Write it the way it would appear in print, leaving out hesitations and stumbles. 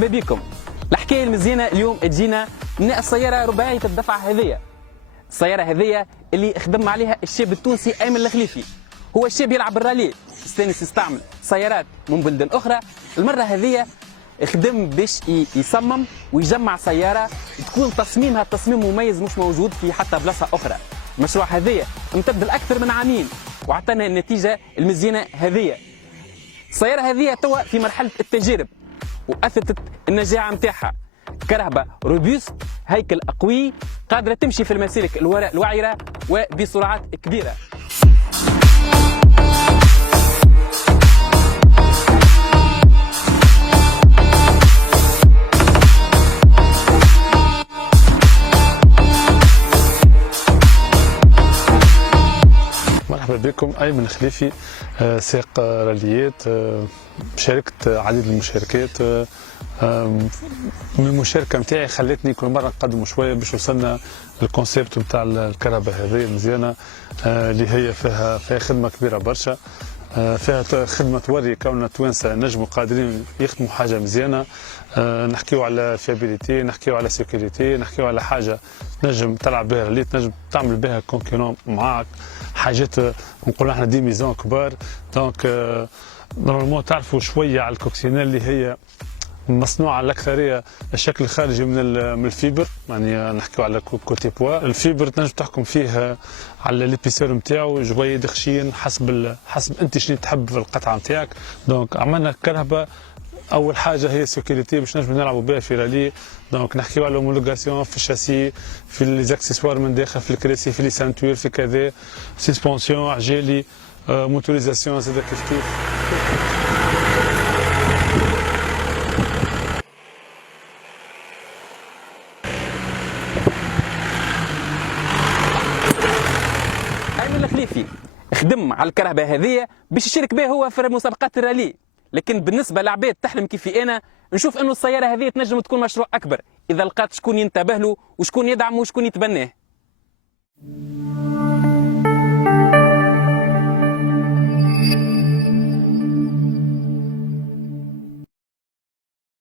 مرحبا بكم. الحكايه المزيانه اليوم تجينا من السياره رباعيه الدفع هذيا. السياره هذيا اللي خدم عليها الشاب التونسي ايمن الخليفي. هو الشاب يلعب الرالي، يستانس يستعمل سيارات من بلدان اخرى. المره هذيا خدم باش يصمم ويجمع سياره تكون تصميمها تصميم مميز مش موجود في حتى بلاصه اخرى. المشروع هذايا امتد لاكثر من عامين وعطانا النتيجه المزيانه هذيا. السياره هذه توا في مرحله التجارب واثبتت النجاعه نتاعها. كرهبه روبوست، هيكل قوي، قادره تمشي في المسالك الوعره وبسرعات كبيره. مرحبا بكم. أيمن الخليفي، سائق راليات، شاركت عديد من المشاركات. من المشاركه نتاعي خلتني كل مره نقدموا شويه باش وصلنا للكونسيبت نتاع الكهرباء هذه المزيانه اللي هي فيها خدمه كبيره برشا. فيها خدمه توري كوننا توانسه نجموا قادرين يخدموا حاجه مزيانه. نحكيو على فيابيليتي، نحكيو على سيكوريتي، نحكيو على حاجه تنجم تلعب بها رالي، تنجم تعمل بها كونكورون معاك، حاجات نقولوا احنا دي ميزون كبار. دونك نورمالمون تعرفوا شويه على الكوكسينيل اللي هي مصنوعه الاكثريه الشكل الخارجي من الفيبر، يعني نحكيو على كوتي بوا. الفيبر تنجم تحكم فيه على ليبيسور نتاعو، جويد خشين، حسب انت شنو تحب في القطعه نتاعك. دونك عملنا كهرباء. اول حاجه هي سيكوريتي باش نجموا نلعبوا بها في رالي. دونك نحكيو على الهومولوغاسيون في الشاسي، في ليزاكسيسوار من داخل، في الكراسي، في لي سانتور، في كذا، سسبونسيون، عجالي، موتوريزاسيون زاد كيف. ايمن الخليفي خدم على الكهرباء هذه باش يشارك بها هو في مسابقات الرالي، لكن بالنسبه لعباد تحلم كيفي انا نشوف انه السياره هذه تنجم تكون مشروع اكبر اذا لقات شكون ينتبه له وشكون يدعمه وشكون يتبناه.